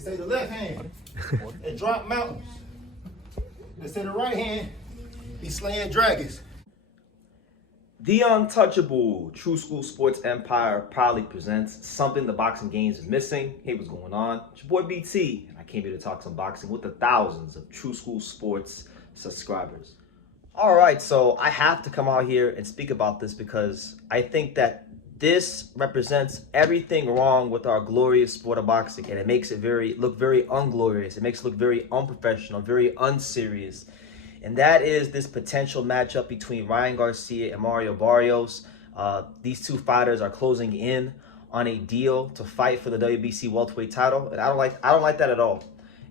They say the left hand, it drop mountains. They say the right hand, be slaying dragons. The Untouchable True School Sports Empire proudly presents something the boxing games is missing. Hey, what's going on? It's your boy BT, and I came here to talk some boxing with the thousands of True School Sports subscribers. All right, so I have to come out here and speak about this because I think that this represents everything wrong with our glorious sport of boxing, and it makes it look very unglorious. It makes it look very unprofessional, very unserious. And that is this potential matchup between Ryan Garcia and Mario Barrios. These two fighters are closing in on a deal to fight for the WBC welterweight title, and I don't like that at all.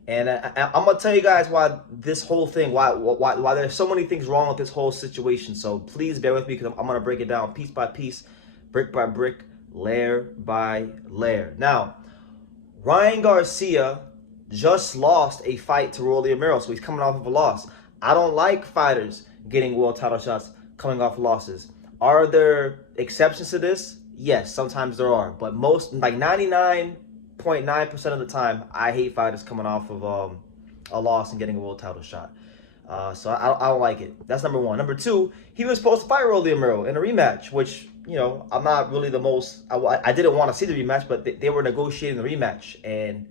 And I'm gonna tell you guys why this whole thing, why there's so many things wrong with this whole situation. So please bear with me because I'm gonna break it down piece by piece, brick by brick, layer by layer. Now, Ryan Garcia just lost a fight to Rolly Romero, so he's coming off of a loss. I don't like fighters getting world title shots coming off losses. Are there exceptions to this? Yes, sometimes there are. But most, like 99.9% of the time, I hate fighters coming off of a loss and getting a world title shot. So I don't like it. That's number one. Number two, he was supposed to fight Rolly Romero in a rematch, which, you know, I'm not really the most... I didn't want to see the rematch, but they were negotiating the rematch, and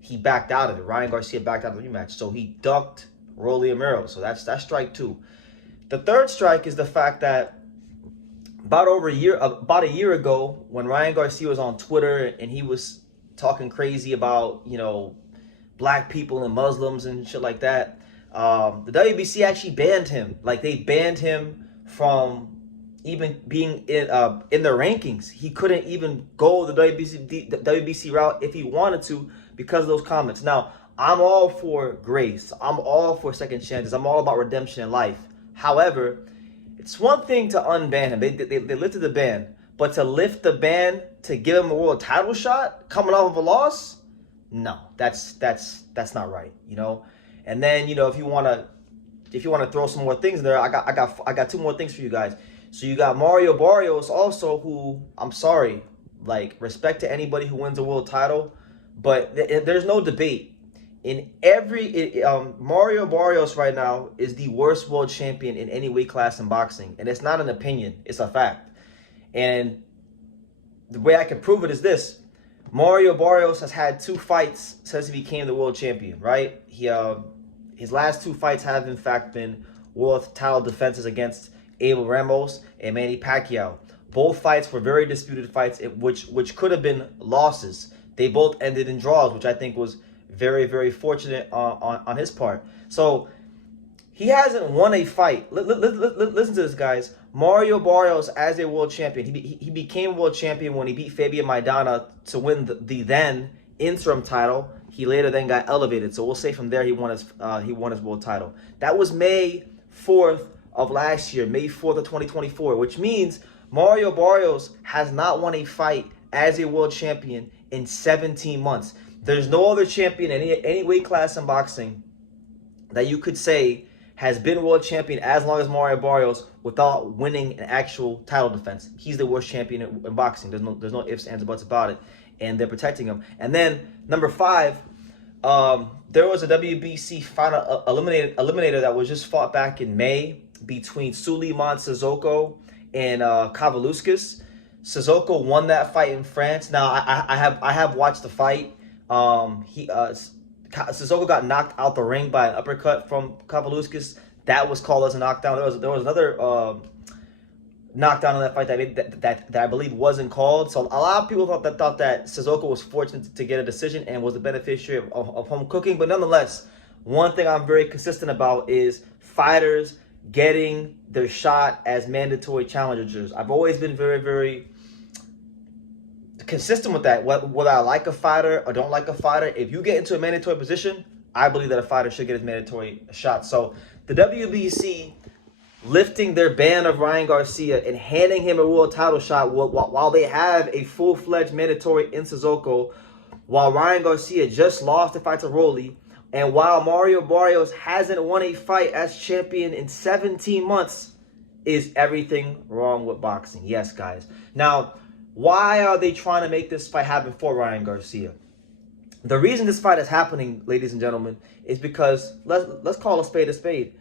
he backed out of it. Ryan Garcia backed out of the rematch. So he ducked Rolly Romero. So that's strike two. The third strike is the fact that about a year ago, when Ryan Garcia was on Twitter and he was talking crazy about, you know, black people and Muslims and shit like that, the WBC actually banned him. Like, they banned him from even being in their rankings. He couldn't even go the WBC route if he wanted to because of those comments. Now, I'm all for grace. I'm all for second chances. I'm all about redemption in life. However, it's one thing to unban him. They lifted the ban. But to lift the ban to give him a world title shot coming off of a loss? No, that's not right, you know? And then, you know, if you want to throw some more things in there, I got two more things for you guys. So you got Mario Barrios also, who, I'm sorry, like, respect to anybody who wins a world title, but there's no debate. Mario Barrios right now is the worst world champion in any weight class in boxing. And it's not an opinion, it's a fact. And the way I can prove it is this. Mario Barrios has had 2 fights since he became the world champion, right? His last 2 fights have in fact been world title defenses against Abel Ramos and Manny Pacquiao. Both fights were very disputed fights, which could have been losses. They both ended in draws, which I think was very, very fortunate on his part. So he hasn't won a fight. Listen to this, guys. Mario Barrios as a world champion. He became world champion when he beat Fabian Maidana to win the then interim title. He later then got elevated. So we'll say from there he won his world title. That was May 4th of last year, May 4th of 2024, which means Mario Barrios has not won a fight as a world champion in 17 months. There's no other champion in any weight class in boxing that you could say has been world champion as long as Mario Barrios without winning an actual title defense. He's the worst champion in boxing. There's no ifs, ands, or buts about it. And they're protecting him. And then number 5, there was a WBC final eliminator that was just fought back in May between Suleiman Sissoko and Kavaluskas. Sissoko won that fight in France. Now I have watched the fight. Sissoko got knocked out the ring by an uppercut from Kavaluskas. That was called as a knockdown. There was another knockdown in that fight that I believe wasn't called. So a lot of people thought that Sissoko was fortunate to get a decision and was the beneficiary of home cooking. But nonetheless, one thing I'm very consistent about is fighters getting their shot as mandatory challengers. I've always been very, very consistent with that. Whether I like a fighter or don't like a fighter, if you get into a mandatory position, I believe that a fighter should get his mandatory shot. So the WBC lifting their ban of Ryan Garcia and handing him a world title shot while they have a full-fledged mandatory in Sissoko, while Ryan Garcia just lost the fight to Rolly, and while Mario Barrios hasn't won a fight as champion in 17 months, is everything wrong with boxing. Yes, guys. Now, why are they trying to make this fight happen for Ryan Garcia? The reason this fight is happening, ladies and gentlemen, is because let's call a spade a spade.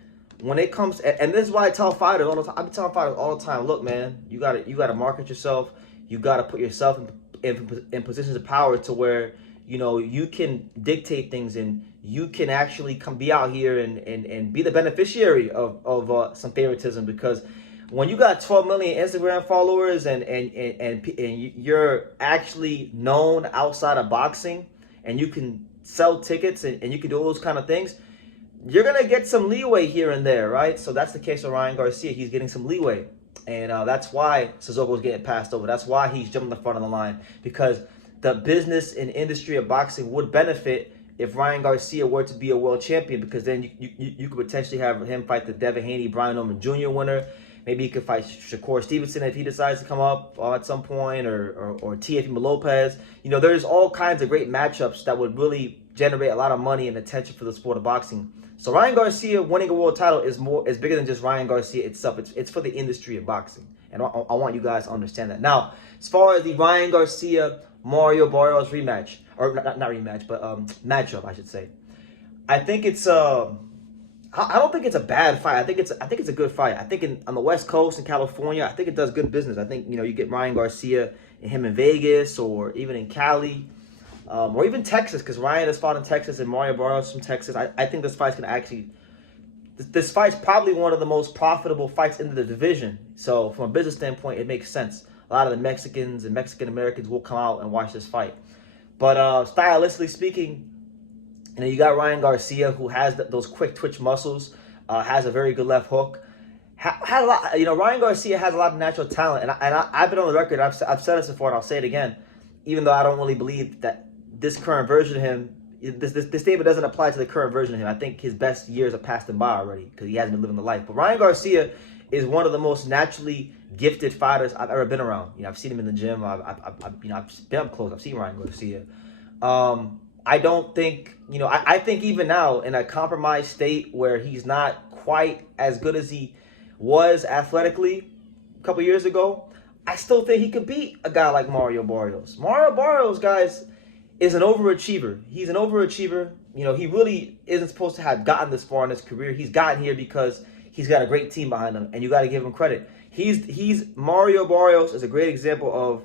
When it comes, and this is why I tell fighters all the time. I'm telling fighters all the time. Look, man, you gotta market yourself. You gotta put yourself in positions of power to where you can dictate things, and you can actually be out here and be the beneficiary of some favoritism. Because when you got 12 million Instagram followers and you're actually known outside of boxing, and you can sell tickets and you can do all those kind of things, you're gonna get some leeway here and there, right? So that's the case with Ryan Garcia. He's getting some leeway, and that's why Sissoko's getting passed over. That's why he's jumping the front of the line, because the business and industry of boxing would benefit if Ryan Garcia were to be a world champion, because then you could potentially have him fight the Devin Haney, Brian Norman Jr. winner. Maybe he could fight Shakur Stevenson if he decides to come up at some point, or Teofimo Lopez. There's all kinds of great matchups that would really generate a lot of money and attention for the sport of boxing. So Ryan Garcia winning a world title is bigger than just Ryan Garcia itself. It's for the industry of boxing, and I want you guys to understand that. Now, as far as the Ryan Garcia Mario Barrios rematch, or not rematch, but matchup, I should say, I think it's I don't think it's a bad fight. I think it's a good fight. I think on the West Coast in California, I think it does good business. I think you get Ryan Garcia and him in Vegas, or even in Cali, or even Texas, because Ryan has fought in Texas and Mario Barrios from Texas. I think this fight's gonna actually. This fight's probably one of the most profitable fights in the division. So from a business standpoint, it makes sense. A lot of the Mexicans and Mexican Americans will come out and watch this fight. But stylistically speaking, you got Ryan Garcia, who has those quick twitch muscles, has a very good left hook. Had a lot, Ryan Garcia has a lot of natural talent, and I've been on the record. I've said this before, and I'll say it again. Even though I don't really believe that this current version of him, this statement doesn't apply to the current version of him. I think his best years have passed him by already, because he hasn't been living the life. But Ryan Garcia is one of the most naturally gifted fighters I've ever been around. I've seen him in the gym. I've been up close. I've seen Ryan Garcia. I don't think, I think even now in a compromised state where he's not quite as good as he was athletically a couple years ago, I still think he could beat a guy like Mario Barrios. Mario Barrios, guys, is an overachiever. He's an overachiever. He really isn't supposed to have gotten this far in his career. He's gotten here because he's got a great team behind him, and you got to give him credit. Mario Barrios is a great example of,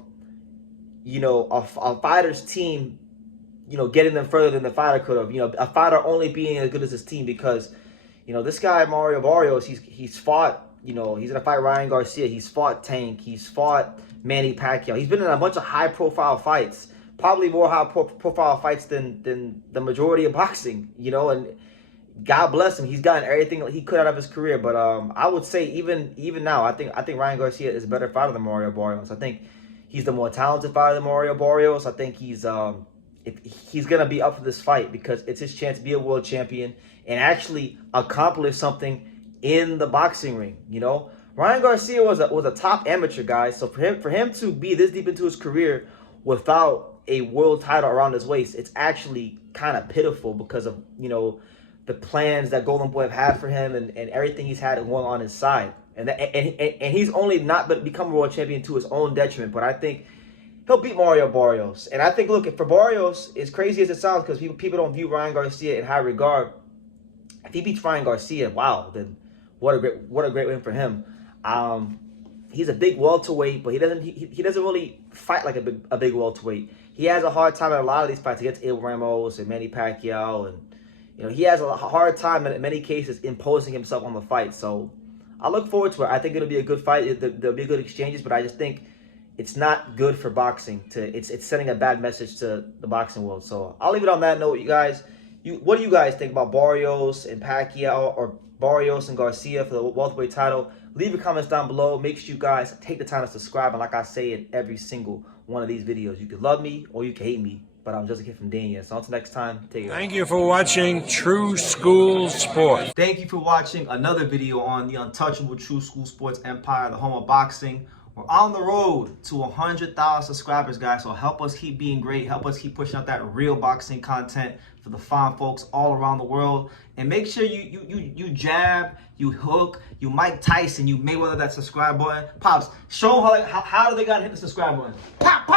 a fighter's team, getting them further than the fighter could have. A fighter only being as good as his team, because, this guy Mario Barrios, he's fought, he's gonna fight Ryan Garcia. He's fought Tank. He's fought Manny Pacquiao. He's been in a bunch of high-profile fights, probably more high-profile fights than the majority of boxing. And God bless him. He's gotten everything he could out of his career. But I would say even now, I think Ryan Garcia is a better fighter than Mario Barrios. I think he's the more talented fighter than Mario Barrios. I think he's gonna be up for this fight, because it's his chance to be a world champion and actually accomplish something in the boxing ring. Ryan Garcia was a top amateur guy. So for him to be this deep into his career without a world title around his waist, it's actually kind of pitiful, because of the plans that Golden Boy have had for him, and everything he's had going on his side. And he's only not become a world champion to his own detriment. But I think he'll beat Mario Barrios. And I think, look, for Barrios, as crazy as it sounds, because people don't view Ryan Garcia in high regard, if he beats Ryan Garcia, wow, then what a great win for him. He's a big welterweight, but he doesn't really fight like a big welterweight. He has a hard time at a lot of these fights against Il Ramos and Manny Pacquiao, and he has a hard time in many cases imposing himself on the fight. So I look forward to it. I think it'll be a good fight. There'll be good exchanges, but I just think it's not good for boxing. It's sending a bad message to the boxing world. So I'll leave it on that note, you guys. What do you guys think about Barrios and Pacquiao, or Barrios and Garcia for the welterweight title? Leave your comments down below. Make sure you guys take the time to subscribe. And like I say in every single one of these videos, you can love me or you can hate me, but I'm just a kid from Dania. So until next time, take care. Thank you for watching True School Sports. Thank you for watching another video on the untouchable True School Sports empire, the home of boxing. We're on the road to 100,000 subscribers, guys. So help us keep being great. Help us keep pushing out that real boxing content for the fine folks all around the world. And make sure you jab, you hook, you Mike Tyson, you Mayweather that subscribe button. Pops, show them how do they gotta hit the subscribe button. Pop, pop.